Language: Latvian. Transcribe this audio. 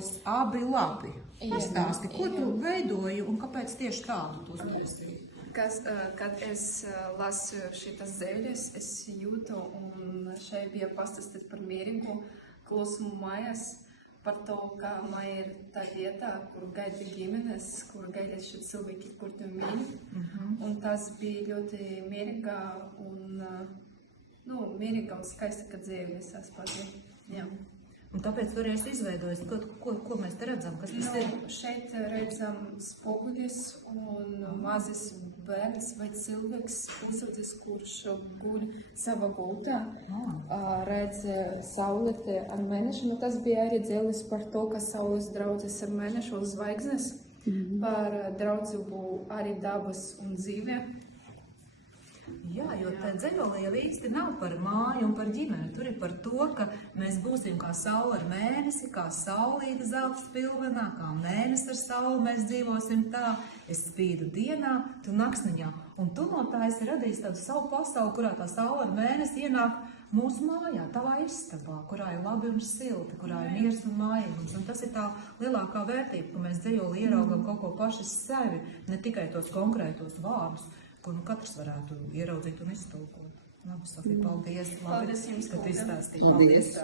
dzējoles abi labi. Pastāsti, ko tu veidoji un kāpēc tieši tādu tu uztaisīji? Kad es lasu šitas dzēļas, es jūtu, un šeit bija pastāstīt par mierīgu klusumu mājās, par to, ka māja ir tā vieta, kur gaida ģimenes, kur gaida šie cilvēki, kur tu mīli. Un tas bija ļoti mierīga un skaista dzēļa, es atspazinu. Jā. Un tāpēc tu arī esi izveidojis, ko mēs te redzam, kas tas ir? Šeit redzam spoguļus un mazas bērns vai cilvēks pusaudzis, kurš guļ savā gultā, redz sauleti ar mēnešu. Tas bija arī dzēlis par to, ka saules draudzes ar mēnešu un zvaigznes, par draudzību arī dabas un dzīve. Jā, jo tā dzējolē jau īsti nav par māju un par ģimeni. Tur ir par to, ka mēs būsim kā saule ar mēnesi, kā saulīte zelta spilvenā, kā mēnesis ar sauli mēs dzīvosim tā. Es spīdu dienā, tu naksniņā. Un tu no tā esi radījis tādu savu pasauli, kurā tā saule ar mēnesi ienāk mūsu mājā, tavā istabā, kurā ir labi un silti, kurā ir miers un mājīgums. Un tas ir tā lielākā vērtība, ka mēs dzējoli ieraugam kaut ko paši sevi, ne tikai tos konkrētos vārdus, ko katrs varētu ieraudzīt un iztulkot. Labi, Sofija, paldies. Paldies jums, ka tu izstāstīji. Paldies.